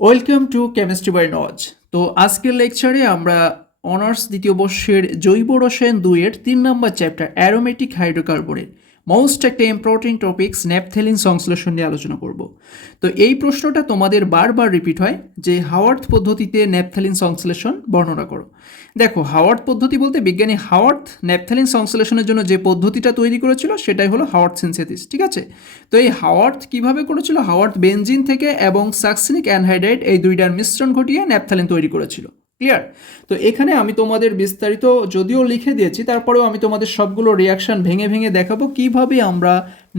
Welcome to chemistry by নজ তো আজকের লেকচারে আমরা অনার্স দ্বিতীয় বর্ষের জৈব রসায়ন দুইয়ের তিন নম্বর চ্যাপ্টার অ্যারোমেটিক হাইড্রোকার্বনের মোস্ট একটা ইম্পর্টেন্ট টপিক্স ন্যাপথেলিন সংশ্লেষণ নিয়ে আলোচনা করব। তো এই প্রশ্নটা তোমাদের বারবার রিপিট হয় যে হাওয়ার্থ পদ্ধতিতে ন্যাপথেলিন সংশ্লেষণ বর্ণনা করো। দেখো হাওয়ার্থ পদ্ধতি বলতে বিজ্ঞানী হাওয়ার্থ ন্যাপথেলিন সংশ্লেষণের জন্য যে পদ্ধতিটা তৈরি করেছিল সেটাই হলো হাওয়ার্থ সিনথেসিস ঠিক আছে? তো এই হাওয়ার্থ কীভাবে করেছিল? হাওয়ার্থ বেঞ্জিন থেকে এবং সাকসিনিক অ্যানহাইড্রাইড এই দুইটার মিশ্রণ ঘটিয়ে ন্যাপথ্যালিন তৈরি করেছিল। ক্লিয়ার তো এখানে আমি তোমাদের বিস্তারিত যদিও লিখে দিয়েছি তারপরেও আমি তোমাদের সবগুলো রিয়াকশন ভেঙে ভেঙে দেখাবো কীভাবে আমরা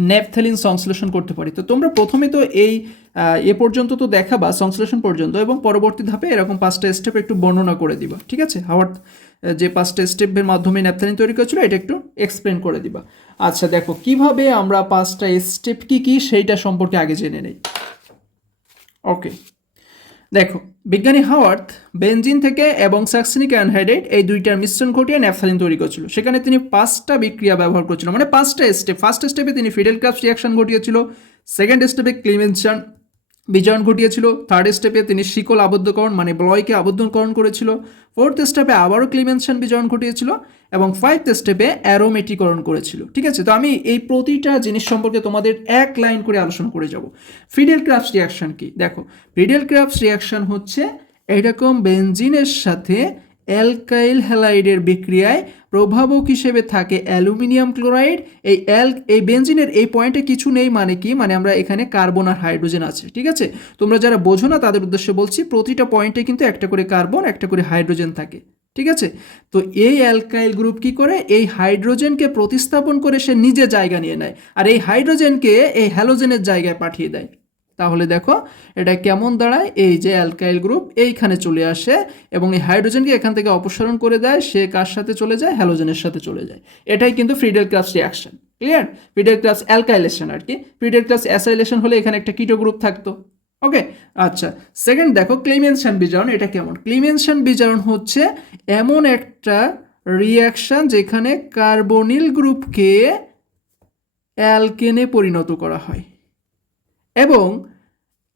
ন্যাপথ্যালিন সংশ্লেষণ করতে পারি। তো তোমরা প্রথমে তো এই এ পর্যন্ত তো দেখাবা সংশ্লেষণ পর্যন্ত এবং পরবর্তী ধাপে এরকম পাঁচটা স্টেপ একটু বর্ণনা করে দিবা ঠিক আছে? হাওয়ার্থ আহ, যে পাঁচটা স্টেপের মাধ্যমে ন্যাপথ্যালিন তৈরি করেছিল এটা একটু এক্সপ্লেন করে দিবা। আচ্ছা দেখো কীভাবে আমরা পাঁচটা স্টেপ কি কি সেইটা সম্পর্কে আগে জেনে নেই। ওকে দেখো, বিজ্ঞানী হাওয়ার্থ বেঞ্জিন থেকে এবং স্যাক্সিনিক অ্যানহাইড্রেট এই দুইটার মিশ্রণ ঘটিয়ে ন্যাপথালিন তৈরি করেছিল। সেখানে তিনি পাঁচটা বিক্রিয়া ব্যবহার করছিল। মানে পাঁচটা স্টেপ ফার্স্ট স্টেপে তিনি ফিডেল ক্রাফ্ট রিয়াকশন ঘটিয়েছিল সেকেন্ড স্টেপে ক্লিমেনশন বিজয়ন ঘটিয়েছিল। থার্ড স্টেপে তিনি শিকল আবদ্ধকরণ মানে ব্লয়কে আবদ্ধকরণ করেছিল। ফোর্থ স্টেপে আবারও ক্লিমেনশন বিজয়ন ঘটিয়েছিল এবং ফাইভ স্টেপে অ্যারোমেটিকরণ করেছিল। ঠিক আছে? তো আমি এই প্রতিটা জিনিস সম্পর্কে তোমাদের এক লাইন করে আলোচনা করে যাব। ফিডেল ক্রাফটস রিয়াকশন কি? দেখো ফিডেল ক্রাফটস রিয়াকশন হচ্ছে এরকম বেঞ্জিনের সাথে অ্যালকাইল হ্যালাইডের বিক্রিয়ায় প্রভাবক হিসেবে থাকে অ্যালুমিনিয়াম ক্লোরাইড। এই অ্যাল এই বেঞ্জিনের এই পয়েন্টে কিছু নেই মানে কি? মানে আমরা এখানে কার্বন আর হাইড্রোজেন আছে, ঠিক আছে? তোমরা যারা বোঝো না, তাদের উদ্দেশ্যে বলছি, প্রতিটা পয়েন্টে কিন্তু একটা করে কার্বন, একটা করে হাইড্রোজেন থাকে, ঠিক আছে? তো এই অ্যালকাইল গ্রুপ কি করে? এই হাইড্রোজেনকে প্রতিস্থাপন করে সে নিজে জায়গা নিয়ে নেয়। আর এই হাইড্রোজেনকে এই হ্যালোজেনের জায়গায় পাঠিয়ে দেয়। তাহলে দেখো, এটা কেমন দাঁড়ায়? এই যে অ্যালকাইল গ্রুপ এইখানে চলে আসে এবং এই হাইড্রোজেনকে এখান থেকে অপসারণ করে দেয়, সে কার সাথে চলে যায়? হ্যালোজেনের সাথে চলে যায়। এটাই কিন্তু Friedel Crafts reaction clear? Friedel Crafts alkylation আর কি। ফ্রিডেল ক্লাস অ্যাসাইলেশন হলে এখানে একটা কিটো গ্রুপ থাকতো। ওকে আচ্ছা সেকেন্ড দেখো, ক্লিমেনশন বিজারণ এটা কেমন? ক্লিমেনশন বিজারণ হচ্ছে এমন একটা রিয়াকশন যেখানে কার্বনিল গ্রুপকে অ্যালকেনে পরিণত করা হয়। এবং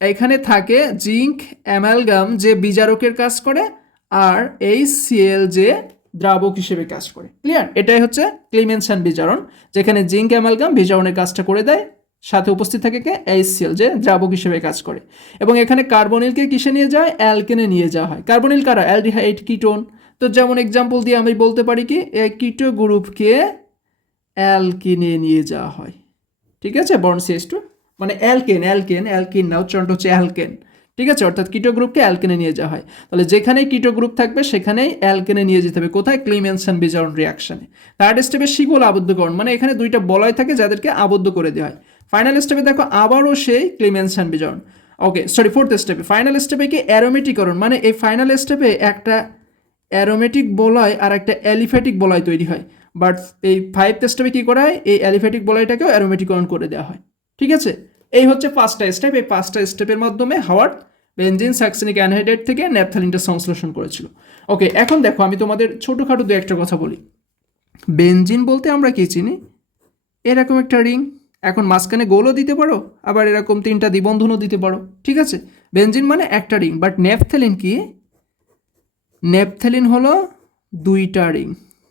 এখানে থাকে জিঙ্ক, অ্যামালগাম যে বিজারকের কাজ করে আর এই সিএল যে দ্রাবক হিসেবে কাজ করে। ক্লিয়ার এটাই হচ্ছে ক্লিমেনশন বিজারণ, যেখানে জিঙ্ক, অ্যামালগাম বিজারণের কাজটা করে দেয়। সাথে উপস্থিত থাকে কে? এইচসিএল যে দ্রাবক হিসেবে কাজ করে। এবং এখানে কার্বনিলকে কিসে নিয়ে যায়? অ্যালকেনে নিয়ে যাওয়া হয়। কার্বনিল কারা? Aldehyde, ketone. তো যেমন এক্সাম্পল দিয়ে আমি বলতে পারি কি এই কিটো গ্রুপকে অ্যালকিনে নিয়ে যাওয়া হয়। ঠিক আছে? বর্ন সিএস টু মানে অ্যালকেন অ্যালকেন, অ্যালকিন না উচ্চারণটা হচ্ছে অ্যালকেন। ঠিক আছে? অর্থাৎ কিটো গ্রুপকে অ্যালকেনে নিয়ে যাওয়া হয়। তাহলে যেখানেই কিটো গ্রুপ থাকবে, সেখানেই অ্যালকেনে নিয়ে যেতে হবে। কোথায়? ক্লিমেনশন বিজারণ রিয়াকশনে। থার্ড স্টেপে শিগোল আবদ্ধকরণ। মানে এখানে দুইটা বলয় থাকে যাদেরকে আবদ্ধ করে দেওয়া হয়। ফাইনাল স্টেপে দেখো, আবারও সেই ক্লিমেনশন বিজারণ ওকে সরি ফোর্থ স্টেপে ফাইনাল স্টেপে কি? অ্যারোমেটিকরণ। মানে এই ফাইনাল স্টেপে একটা অ্যারোমেটিক বলয় আর একটা অ্যালিফ্যাটিক বলয় তৈরি হয়। বাট এই ফাইভ স্টেপে কী করা হয়? এই অ্যালিফ্যাটিক বলয়টাকেও অ্যারোমেটিকরণ করে দেওয়া হয়। ঠিক আছে? এই হচ্ছে পাঁচটা স্টেপ এই পাঁচটা স্টেপের মাধ্যমে হাওয়ার্ড বেঞ্জিন সাকসিনিক অ্যানহাইড্রেট থেকে ন্যাপথালিনটা সংশ্লেষণ করেছিল। ওকে এখন দেখো আমি তোমাদের ছোটোখাটো দু একটা কথা বলি। বেনজিন বলতে আমরা কি চিনি? এরকম একটা রিং এখন মাঝখানে গোলও দিতে পারো, আবার এরকম তিনটা দ্বিবন্ধনও দিতে পারো, ঠিক আছে? বেঞ্জিন মানে একটা রিং বাট ন্যাপথেলিন কি? নেপথ্যালিন হলো দুইটা রিং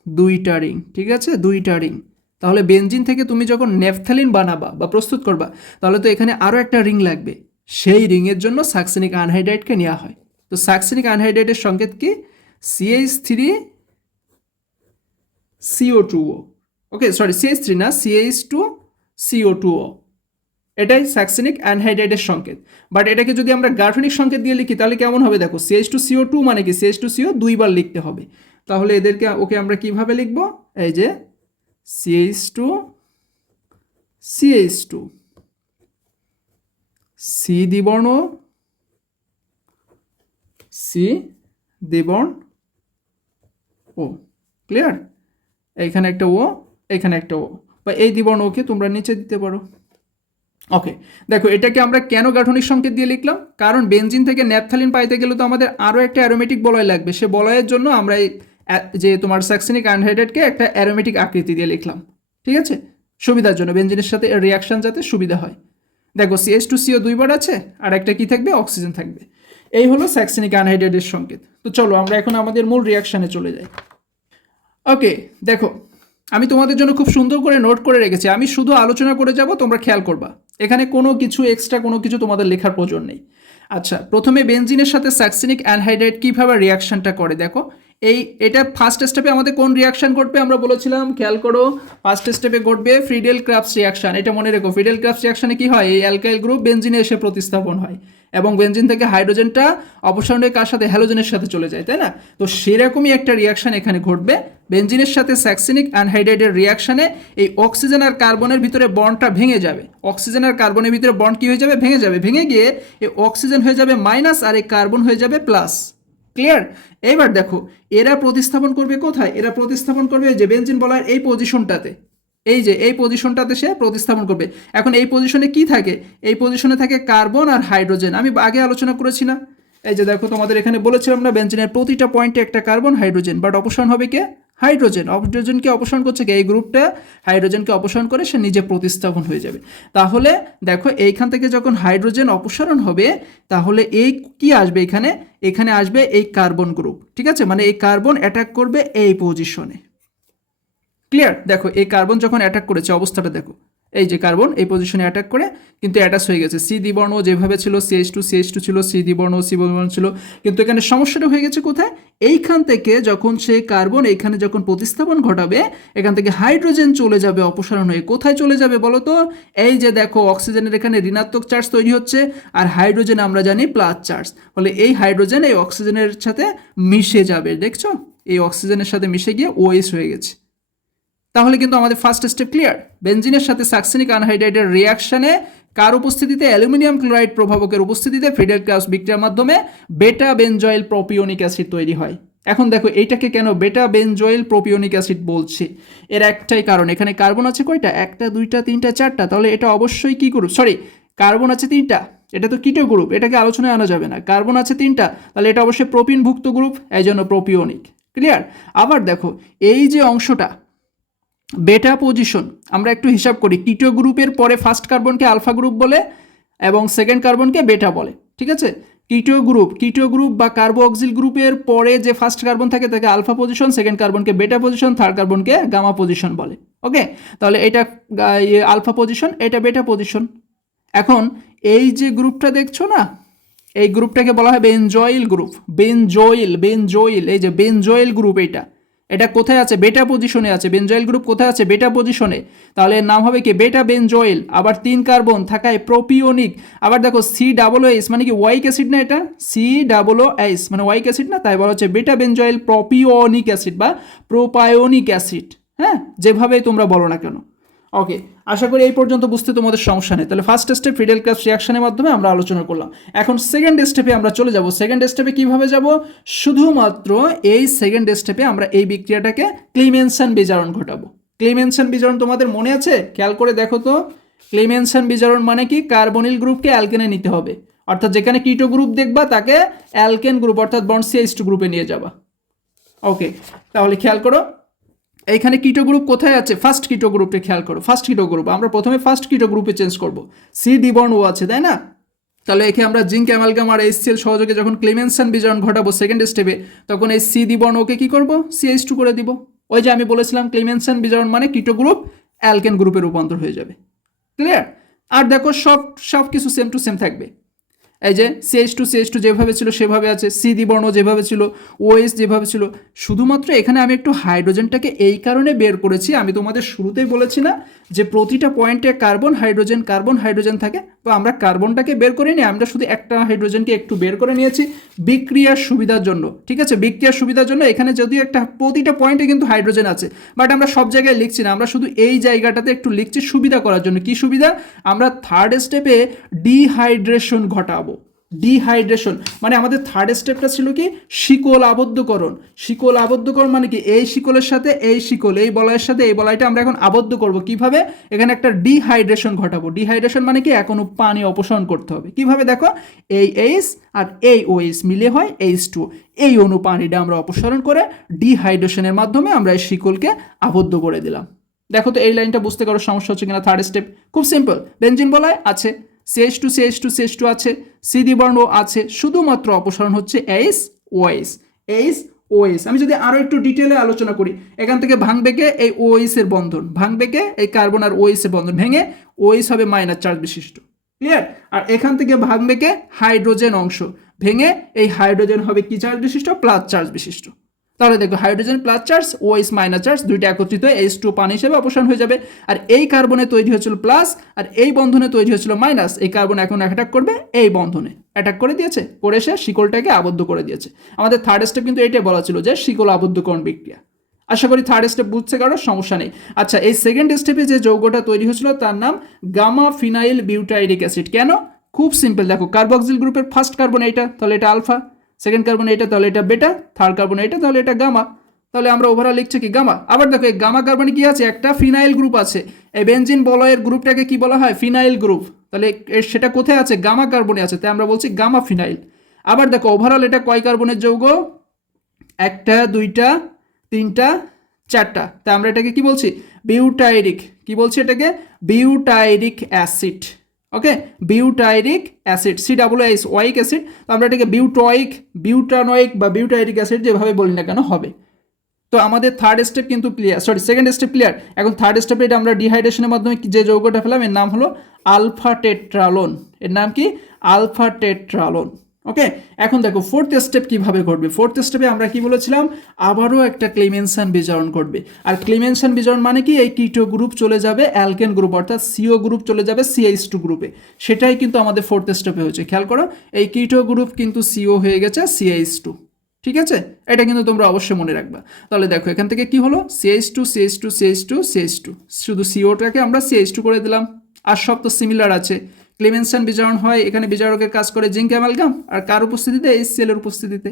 দুইটা রিং ঠিক আছে? দুইটা রিং তাহলে বেঞ্জিন থেকে তুমি যখন নেপথ্যালিন বানাবা বা প্রস্তুত করবা, তাহলে তো এখানে আরও একটা রিং লাগবে। সেই রিংয়ের জন্য সাকসেনিক আনহাইড্রাইডকে নেওয়া হয়। তো সাকসেনিক আনহাইড্রাইডের সংকেত কি? CH three CO two O okay sorry CH three না CH two CO two O এটাই স্যাক্সিনিক অ্যানহাইড্রাইডের সংকেত। বাট এটাকে যদি আমরা গাঠনিক সংকেত দিয়ে লিখি, তাহলে কেমন হবে? দেখো সিএইচ টু সিও টু মানে কি? সিএইচ টু সিও দুইবার লিখতে হবে। তাহলে এদেরকে, ওকে আমরা কীভাবে লিখব? এই যে CH two CH two C দ্বিবর্ণ C O clear এইখানে একটা ও এখানে একটা ও বা এই দ্বিবর্ণ ওকে তোমরা নিচে দিতে পারো। ওকে দেখো, এটাকে আমরা কেন গাঠনিক সংকেত দিয়ে লিখলাম? কারণ বেনজিন থেকে ন্যাপথালিন পাইতে গেলে তো আমাদের আরও একটা অ্যারোমেটিক বলয় লাগবে। সে বলয়ের জন্য আমরা এই যে তোমার স্যাক্সিনিক অ্যানহাইড্রেটকে একটা অ্যারোমেটিক আকৃতি দিয়ে লিখলাম, ঠিক আছে? সুবিধার জন্য বেঞ্জিনের সাথে রিয়াকশন যাতে সুবিধা হয়। দেখো সিএস টু সিও দুইবার আছে, আর একটা কি থাকবে? অক্সিজেন থাকবে। এই হলো স্যাক্সিনিক অ্যানহাইড্রেটের সংকেত। তো চলো, আমরা এখন আমাদের মূল রিয়াকশানে চলে যাই। ওকে দেখো, আমি তোমাদের জন্য খুব সুন্দর করে নোট করে রেখেছি। আমি শুধু আলোচনা করে যাব, তোমরা খেয়াল করবা। এখানে কোনো কিছু এক্সট্রা কোনো কিছু তোমাদের লেখার প্রয়োজন নেই। আচ্ছা প্রথমে বেঞ্জিনের সাথে স্যাক্সিনিক অ্যানহাইড্রাইড কীভাবে রিয়াকশনটা করে, দেখো। এই, এটা ফার্স্ট স্টেপে আমাদের কোন রিয়াকশন ঘটবে আমরা বলেছিলাম, খেয়াল করো ফার্স্ট স্টেপে ঘটবে ফ্রিডেল ক্রাফস রিয়াকশন এটা মনে রেখো ফ্রিডেল ক্রাফস রিয়াকশনে কি হয়? এই অ্যালকাইল গ্রুপ বেনজিনে এসে প্রতিস্থাপন হয় এবং বেনজিন থেকে হাইড্রোজেনটা অপসারণ হয়ে কার সাথে? হ্যালোজেনের সাথে চলে যায়, তাই না? তো সেরকমই একটা রিয়াকশন এখানে ঘটবে বেনজিনের সাথে স্যাক্সিনিক অ্যানহাইড্রাইডের রিয়াকশনে এই অক্সিজেন আর কার্বনের ভিতরে বন্ডটা ভেঙে যাবে। অক্সিজেন আর কার্বনের ভিতরে বন্ড কি হয়ে যাবে? ভেঙে যাবে। ভেঙে গিয়ে এই অক্সিজেন হয়ে যাবে মাইনাস আর এই কার্বন হয়ে যাবে প্লাস ক্লিয়ার এবার দেখো, এরা প্রতিস্থাপন করবে কোথায়? এরা প্রতিস্থাপন করবে যে বেঞ্জিন বলার এই পজিশনটাতে এই যে, এই পজিশনটাতে সে প্রতিস্থাপন করবে। এখন এই পজিশনে কি থাকে? এই পজিশনে থাকে কার্বন আর হাইড্রোজেন। আমি আগে আলোচনা করেছি না। এই যে দেখো, তোমাদের এখানে বলেছিলাম না বেঞ্জিনের প্রতিটা পয়েন্টে একটা কার্বন, হাইড্রোজেন। বাট অপশন হবে কে? হাইড্রোজেন। হাইড্রোজেনকে অপসারণ করছে কি? এই গ্রুপটা হাইড্রোজেনকে অপসারণ করে সে নিজে প্রতিস্থাপন হয়ে যাবে। তাহলে দেখো এইখান থেকে যখন হাইড্রোজেন অপসারণ হবে, তাহলে এই কি আসবে এখানে? এখানে আসবে এই কার্বন গ্রুপ। ঠিক আছে? মানে এই কার্বন অ্যাটাক করবে এই পজিশনে ক্লিয়ার দেখো এই কার্বন যখন অ্যাটাক করেছে, অবস্থাটা দেখো। এই যে কার্বন এই পজিশনে অ্যাটাক করে কিন্তু অ্যাটাচ হয়ে গেছে। সি দ্বিবর্ণ যেভাবে ছিল সিএইচ টু সিএইচ টু ছিল সি দ্বিবর্ণ সি বর্ণ ছিল। কিন্তু এখানে সমস্যাটা হয়ে গেছে কোথায়? এইখান থেকে যখন সে কার্বন এইখানে যখন প্রতিস্থাপন ঘটাবে, এখান থেকে হাইড্রোজেন চলে যাবে অপসারণ হয়ে। কোথায় চলে যাবে বলো তো? এই যে দেখো অক্সিজেনের এখানে ঋণাত্মক চার্জ তৈরি হচ্ছে আর হাইড্রোজেন আমরা জানি প্লাস চার্জ ফলে এই হাইড্রোজেন এই অক্সিজেনের সাথে মিশে যাবে, দেখছ? এই অক্সিজেনের সাথে মিশে গিয়ে ওএস হয়ে গেছে। তাহলে কিন্তু আমাদের ফার্স্ট স্টেপ ক্লিয়ার বেনজিনের সাথে সাকসিনিক আনহাইড্রাইডের রিয়াকশনে কার উপস্থিতিতে? অ্যালুমিনিয়াম ক্লোরাইড প্রভাবকের উপস্থিতিতে ফ্রিডেল ক্লাস বিক্রিয়ার মাধ্যমে বেটা বেনজয়েল প্রপিওনিক অ্যাসিড তৈরি হয়। এখন দেখো, এইটাকে কেন বেটা বেনজয়েল প্রোপিওনিক অ্যাসিড বলছি? এর একটাই কারণ, এখানে কার্বন আছে কয়টা? একটা, দুইটা, তিনটা, চারটা। তাহলে এটা অবশ্যই কি গ্রুপ সরি কার্বন আছে তিনটা। এটা তো কিটো গ্রুপ এটাকে আলোচনায় আনা যাবে না। কার্বন আছে তিনটা, তাহলে এটা অবশ্যই প্রোপিনভুক্ত গ্রুপ এই জন্য প্রোপিওনিক ক্লিয়ার আবার দেখো, এই যে অংশটা বেটা পজিশন আমরা একটু হিসাব করি কিটো গ্রুপের পরে ফার্স্ট কার্বনকে আলফা গ্রুপ বলে এবং সেকেন্ড কার্বনকে বেটা বলে, ঠিক আছে? কিটো গ্রুপ কিটো গ্রুপ বা কার্বো অক্সিল গ্রুপের পরে যে ফার্স্ট কার্বন থাকে তাকে আলফা পজিশন সেকেন্ড কার্বনকে বেটা পজিশন থার্ড কার্বনকে গামা পজিশন বলে ওকে তাহলে এটা আলফা পজিশন এটা বেটা পজিশন এখন এই যে গ্রুপটা দেখছ না, এই গ্রুপটাকে বলা হয় বেনজয়েল গ্রুপ বেনজয়েল বেনজয়েল এই যে বেনজয়েল গ্রুপ এটা এটা কোথায় আছে? বেটা পজিশনে আছে। বেনজয়েল গ্রুপ কোথায় আছে? বেটা পজিশনে তাহলে নাম হবে কি? বেটা বেনজয়েল আবার তিন কার্বন থাকায় প্রোপিওনিক আবার দেখো সি ডাবল এইস মানে কি ওয়াইক অ্যাসিড না এটা? সি ডাবল এইস মানে ওয়াইক অ্যাসিড না? তাই বলা হচ্ছে বেটা বেনজয়েল প্রোপিওনিক অ্যাসিড বা প্রোপায়োনিক অ্যাসিড হ্যাঁ? যেভাবে তোমরা বলো না কেন। ওকে আশা করি এই পর্যন্ত বুঝতে তোমাদের সমস্যা নেই। তাহলে ফার্স্ট স্টেপ ফিডেল ক্লাস রিয়াকশনের মাধ্যমে আমরা আলোচনা করলাম। এখন সেকেন্ড স্টেপে আমরা চলে যাব। সেকেন্ড স্টেপে কীভাবে যাব? শুধুমাত্র এই সেকেন্ড স্টেপে আমরা এই বিক্রিয়াটাকে ক্লিমেনশন বিজারণ ঘটাবো। ক্লিমেনশন বিজারণ তোমাদের মনে আছে? খেয়াল করে দেখো তো। ক্লিমেনশন বিজারণ মানে কি? কার্বনিল গ্রুপকে অ্যালকেনে নিতে হবে। অর্থাৎ যেখানে কিটো গ্রুপ দেখবা, তাকে অ্যালকেন গ্রুপ, অর্থাৎ বন্ড সিএইচ টু গ্রুপে নিয়ে যাবা। ওকে তাহলে খেয়াল করো। এইখানে কিটো গ্রুপ কোথায় আছে? ফার্স্ট কিটো গ্রুপে খেয়াল করো ফার্স্ট কিটো গ্রুপ আমরা প্রথমে ফার্স্ট কিটো গ্রুপে চেঞ্জ করব। সি ডিবর্ন ও আছে, তাই না? তাহলে এখানে আমরা জিঙ্ক অ্যামালগাম আর এইচসিএল সহযোগে যখন ক্লেমেনশন বিজারণ ঘটাবো সেকেন্ড স্টেপে তখন এই সি দ্বিবর্ণ ওকে কি করব? সিএইচ টু করে দিব। ওই যে আমি বলেছিলাম ক্লেমেনশন বিজারণ মানে কিটো গ্রুপ অ্যালকেন গ্রুপে রূপান্তর হয়ে যাবে। ক্লিয়ার আর দেখো সব সব কিছু সেম টু সেম থাকবে। এই যে সিএইচ টু সিএইচ টু যেভাবে ছিল, সেভাবে আছে। সি দ্বিবর্ণ যেভাবে ছিল ওএস যেভাবে ছিল। শুধুমাত্র এখানে আমি একটু হাইড্রোজেনটাকে এই কারণে বের করেছি। আমি তোমাদের শুরুতেই বলেছি না যে প্রতিটা পয়েন্টে কার্বন, হাইড্রোজেন কার্বন, হাইড্রোজেন থাকে। তো আমরা কার্বনটাকে বের করে নিই আমরা শুধু একটা হাইড্রোজেনকে একটু বের করে নিয়েছি বিক্রিয়ার সুবিধার জন্য। ঠিক আছে? বিক্রিয়ার সুবিধার জন্য এখানে যদিও একটা প্রতিটা পয়েন্টে কিন্তু হাইড্রোজেন আছে, বাট আমরা সব জায়গায় লিখছি না। আমরা শুধু এই জায়গাটাতে একটু লিখছি সুবিধা করার জন্য। কি সুবিধা? আমরা থার্ড স্টেপে ডিহাইড্রেশন ঘটাবো। ডিহাইড্রেশন মানে আমাদের থার্ড স্টেপটা ছিল কি? শিকল আবদ্ধকরণ। শিকল আবদ্ধকরণ মানে কি? এই শিকলের সাথে এই শিকল, এই বলয়ের সাথে এই বলয়টা আমরা এখন আবদ্ধ করব কীভাবে? এখানে একটা ডিহাইড্রেশন ঘটাবো। ডিহাইড্রেশন মানে কি? এখনও পানি অপসারণ করতে হবে। কীভাবে দেখো? এই এইচ আর এই ওএইচ মিলে হয় এইচ টু এই অনু পানিটা আমরা অপসারণ করে ডিহাইড্রেশনের মাধ্যমে আমরা এই শিকলকে আবদ্ধ করে দিলাম। দেখো তো এই লাইনটা বুঝতে কারও সমস্যা হচ্ছে কিনা? থার্ড স্টেপ খুব সিম্পল বেঞ্জিন বলায় আছে। CH two CH two CH two আছে সি দ্বিবর্ণ আছে, শুধুমাত্র অপসারণ হচ্ছে এইস ওএস এইস ওএস। আমি যদি আরও একটু ডিটেলে আলোচনা করি, এখান থেকে ভাঙবে কে? এই ওএস এর বন্ধন। ভাঙবে কে? এই কার্বন আর ওএস এর বন্ধন ভেঙে ওএস হবে মাইনাস চার্জ বিশিষ্ট। ক্লিয়ার আর এখান থেকে ভাঙবে কে? হাইড্রোজেন অংশ। ভেঙে এই হাইড্রোজেন হবে কি চার্জ বিশিষ্ট? প্লাস চার্জ বিশিষ্ট। তাহলে দেখো hydrogen plus charge O H minus charge দুইটা একত্রিত এইচ টু পানি হিসেবে অপসারণ হয়ে যাবে। আর এই কার্বনে তৈরি হয়েছিল প্লাস আর এই বন্ধনে তৈরি হয়েছিল মাইনাস এই কার্বন এখন অ্যাটাক করবে এই বন্ধনে। অ্যাটাক করে দিয়েছে, করে সে শিকলটাকে আবদ্ধ করে দিয়েছে। আমাদের থার্ড স্টেপ কিন্তু এটাই বলা ছিল যে শিকল আবদ্ধকরণ বিক্রিয়া। আশা করি থার্ড স্টেপ বুঝছে কারও সমস্যা নেই। আচ্ছা এই সেকেন্ড স্টেপে যে যৌগটা তৈরি হয়েছিল, তার নাম গামা ফিনাইল বিউটাইরিক অ্যাসিড কেন? খুব সিম্পল দেখো কার্বক্সিল গ্রুপের ফার্স্ট কার্বন এইটা, তাহলে এটা আলফা সেকেন্ড কার্বন এইটা তাহলে এটা বেটা থার্ড কার্বন এইটা তাহলে এটা গামা তাহলে আমরা ওভারঅল লিখছি কি গামা আবার দেখো, এই গামা কার্বনে কি আছে? একটা ফিনাইল গ্রুপ আছে। এই বেঞ্জিন বলয়ের গ্রুপটাকে কি বলা হয়? ফিনাইল গ্রুপ তাহলে সেটা কোথায় আছে? গামা কার্বনে আছে, তাই আমরা বলছি গামা ফিনাইল আবার দেখো ওভারঅল এটা কয় কার্বনের যৌগ? একটা, দুইটা, তিনটা, চারটা। তা আমরা এটাকে কি বলছি? বিউটাইরিক কি বলছি এটাকে? Butyric acid okay butyric acid C double S ওয়াইক acid তো আমরা এটাকে বিউটয়েক বিউটানয়েক বা বিউটাইরিক অ্যাসিড যেভাবে বলি না কেন হবে। তো আমাদের থার্ড স্টেপ কিন্তু clear sorry second step clear এখন থার্ড স্টেপে এটা আমরা ডিহাইড্রেশনের মাধ্যমে যে যৌগটা ফেলাম এর নাম হলো আলফা টেট্রালোন এর নাম কি? আলফা টেট্রালোন ওকে এখন দেখো ফোর্থ স্টেপ কীভাবে ঘটবে? ফোর্থ স্টেপে আমরা কি বলেছিলাম? আবারও একটা ক্লিমেনশন বিজারণ ঘটবে আর ক্লিমেনশন বিজারণ মানে কি? এই কিটো গ্রুপ চলে যাবে, অ্যালকেন গ্রুপ অর্থাৎ সিও গ্রুপ চলে যাবে সিএইচ টু গ্রুপে সেটাই কিন্তু আমাদের ফোর্থ স্টেপে হয়েছে। খেয়াল করো, এই কিটো গ্রুপ কিন্তু সিও হয়ে গেছে সিএইচ টু ঠিক আছে? এটা কিন্তু তোমরা অবশ্যই মনে রাখবা। তাহলে দেখো, এখান থেকে কি হলো? CH two CH two CH two CH two শুধু সিওটাকে আমরা সিএইচ টু করে দিলাম। আর সব তো সিমিলার আছে। ক্লেমেনসন বিজারণ হয়, এখানে বিজারকের কাজ করে জিঙ্ক অ্যামালগাম আর কার উপস্থিতিতে? এই সেলের উপস্থিতিতে।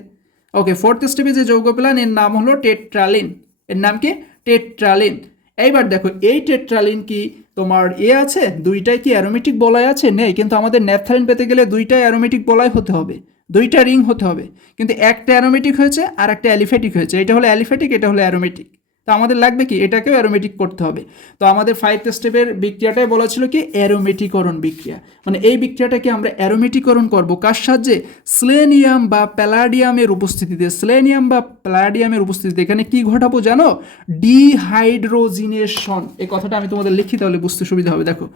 ওকে, ফোর্থ স্টেপে যে যৌগ পেলান, এর নাম হলো টেট্রালিন। এর নাম কি? টেট্রালিন। এইবার দেখো, এই টেট্রালিন কি তোমার এ আছে? দুইটাই কি অ্যারোমেটিক বলয় আছে? নেই, কিন্তু আমাদের ন্যাপথালিন পেতে গেলে দুইটাই অ্যারোমেটিক বলয় হতে হবে। দুইটা রিং হতে হবে। কিন্তু একটা অ্যারোমেটিক হয়েছে আর একটা অ্যালিফেটিক হয়েছে। এটা হলো অ্যালিফেটিক এটা হলো অ্যারোমেটিক। তো আমাদের লাগবে কি? এটাকেও অ্যারোমেটিক করতে হবে। তো আমাদের ফাইভ স্টেপের বিক্রিয়াটাই বলা ছিল কি? অ্যারোমেটিকরণ বিক্রিয়া। মানে এই বিক্রিয়াটাকে আমরা অ্যারোমেটিকরণ করব। কার সাহায্যে? স্লেনিয়াম বা প্যালাডিয়ামের উপস্থিতিতে। স্লেনিয়াম বা প্যালাডিয়ামের উপস্থিতিতে। এখানে কি ঘটাবো জানো? ডিহাইড্রোজিনেশন এই কথাটা আমি তোমাদের লিখি তাহলে বুঝতে সুবিধা হবে। দেখো।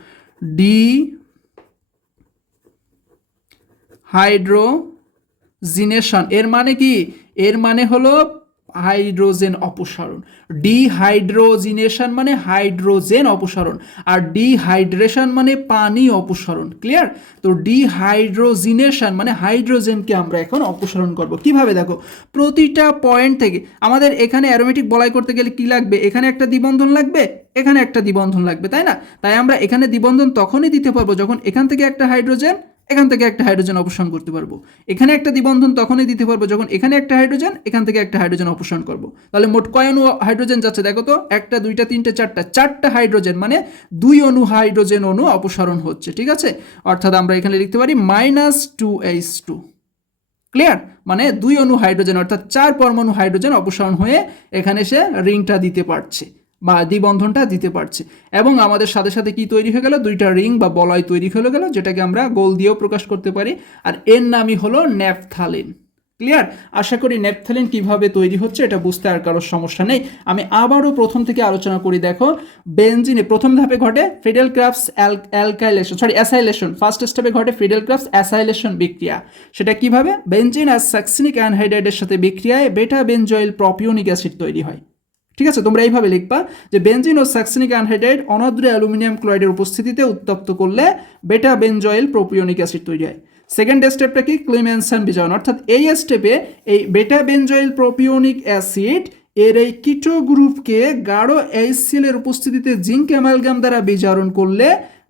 ডি হাইড্রোজিনেশন এর মানে কি? এর মানে হলো হাইড্রোজেন অপসারণ। ডিহাইড্রোজিনেশন মানে হাইড্রোজেন অপসারণ আর ডিহাইড্রেশন মানে পানি অপসারণ। ক্লিয়ার তো ডিহাইড্রোজিনেশন মানে হাইড্রোজেনকে আমরা এখন অপসারণ করব। কীভাবে? দেখো, প্রতিটা পয়েন্ট থেকে আমাদের এখানে অ্যারোমেটিক বলাই করতে গেলে কি লাগবে? এখানে একটা দ্বিবন্ধন লাগবে, এখানে একটা দ্বিবন্ধন লাগবে, তাই না? তাই আমরা এখানে দ্বিবন্ধন তখনই দিতে পারব যখন এখান থেকে একটা হাইড্রোজেন এখান থেকে একটা হাইড্রোজেন অপসারণ করতে পারব। এখানে একটা দ্বিবন্ধন তখনই দিতে পারব যখন এখানে একটা হাইড্রোজেন এখান থেকে একটা হাইড্রোজেন অপসারণ করব। তাহলে মোট কয় অণু হাইড্রোজেন যাচ্ছে দেখো তো? একটা, দুইটা, তিনটে, চারটা। চারটা হাইড্রোজেন মানে দুই অণু হাইড্রোজেন অণু অপসারণ হচ্ছে, ঠিক আছে? অর্থাৎ আমরা এখানে লিখতে পারি minus two H two clear মানে দুই অণু হাইড্রোজেন অর্থাৎ চার পরমাণু হাইড্রোজেন অপসারণ হয়ে এখানে সে রিংটা দিতে পারছে। বা দ্বিবন্ধনটা দিতে পারছে। এবং আমাদের সাথে সাথে কি তৈরি হয়ে গেল? দুইটা রিং বা বলয় তৈরি হয়ে গেল, যেটাকে আমরা গোল দিয়েও প্রকাশ করতে পারি। আর এর নামই হলো ন্যাপথালিন ক্লিয়ার? আশা করি ন্যাপথালিন কীভাবে তৈরি হচ্ছে এটা বুঝতে আর কারোর সমস্যা নেই। আমি আবারও প্রথম থেকে আলোচনা করি, দেখো। বেঞ্জিনে প্রথম ধাপে ঘটে Friedel Crafts alkylation, sorry, acylation. First স্টেপে ঘটে ফিডেল ক্রাফটস অ্যাসাইলেশন বিক্রিয়া। সেটা কীভাবে? বেঞ্জিন আর সাকসিনিক অ্যানহাইড্রাইডের সাথে বিক্রিয়ায় বেটা বেনজয়েল প্রপিওনিক অ্যাসিড তৈরি হয়। ঠিক আছে? তোমরা এইভাবে লিখবা যে বেনজিন ও সাকসিনিক অ্যানহাইড্রাইড অনদ্র অ্যালুমিনিয়াম ক্লোরাইডের উপস্থিতিতে উত্তপ্ত করলে বেটা বেনজয়েল প্রোপিওনিক অ্যাসিড তৈরি হয়। সেকেন্ড স্টেপটা কি? ক্লিমেনসান বিজারণ অর্থাৎ এই স্টেপে এই বেটা বেনজয়েল প্রোপিওনিক অ্যাসিড এর এই কিটো গ্রুপকে গাঢ় এইচসিএলের উপস্থিতিতে জিঙ্ক অ্যামালগাম দ্বারা বিজারণ করলে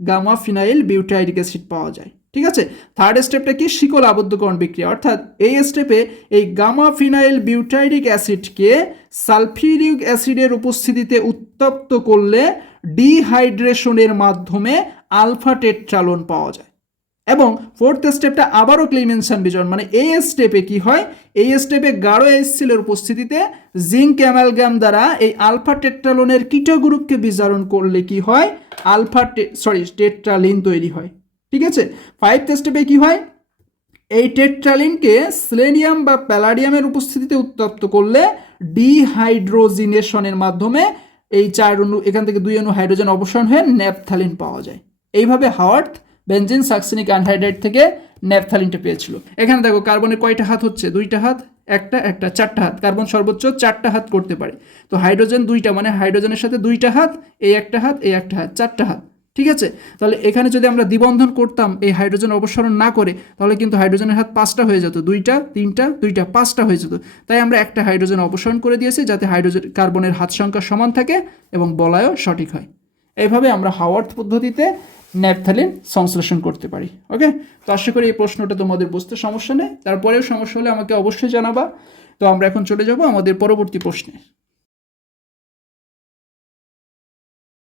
গামা ফিনাইল বিউটাইরিক অ্যাসিড পাওয়া যায়। ঠিক আছে? থার্ড স্টেপটা কি? শিকল আবদ্ধকরণ বিক্রিয়া। অর্থাৎ এই স্টেপে এই গামা ফিনাইল বিউটাইরিক অ্যাসিডকে সালফিউরিক অ্যাসিডের উপস্থিতিতে উত্তপ্ত করলে ডিহাইড্রেশনের মাধ্যমে আলফা টেট্রালোন পাওয়া যায়। এবং ফোর্থ স্টেপটা আবারও ক্লিমেনশন বিজন মানে এই স্টেপে কি হয়? এই স্টেপে গাঢ় এসিলের উপস্থিতিতে জিঙ্ক অ্যামালগাম দ্বারা এই আলফা টেট্রালোনের কিটো গ্রুপকে বিজারণ করলে কি হয়? আলফা সরি টেট্রালিন তৈরি হয়। ঠিক আছে? ফাইভ স্টেপে কি হয়? এই টেট্রালিনকে সেলেনিয়াম বা প্যালাডিয়ামের উপস্থিতিতে উত্তপ্ত করলে ডিহাইড্রোজিনেশনের মাধ্যমে এই চার অণু, এখান থেকে দুই অণু হাইড্রোজেন অবসান হয়ে ন্যাপথালিন পাওয়া যায়। এইভাবে হাওয়ার্থ বেনজিন সাকসিনিক অ্যানহাইড্রাইড থেকে ন্যাপথালিনটা পেয়েছিল। এখানে দেখো কার্বনের কয়টা হাত হচ্ছে? দুইটা হাত, একটা একটা, চারটা হাত। কার্বন সর্বোচ্চ চারটা হাত করতে পারে। তো হাইড্রোজেন দুইটা মানে হাইড্রোজেনের সাথে দুইটা হাত, এই একটা হাত, এই একটা হাত, চারটা হাত। ঠিক আছে? তাহলে এখানে যদি আমরা দ্বিবন্ধন করতাম, এই হাইড্রোজেন অপসারণ না করে, তাহলে কিন্তু হাইড্রোজেনের হাত পাঁচটা হয়ে যেত। দুইটা, তিনটা, দুইটা, পাঁচটা হয়ে যেত। তাই আমরা একটা হাইড্রোজেন অপসারণ করে দিয়েছি যাতে হাইড্রোজেন, কার্বনের হাত সংখ্যা সমান থাকে এবং বলায়ও সঠিক হয়। এইভাবে আমরা হাওয়ার্থ পদ্ধতিতে ন্যাপথ্যালিন সংশ্লেষণ করতে পারি, ওকে? তো আশা করি এই প্রশ্নটা তোমাদের বুঝতে সমস্যা নেই। তারপরেও সমস্যা হলে আমাকে অবশ্যই জানাবা। তো আমরা এখন চলে যাব আমাদের পরবর্তী প্রশ্নে।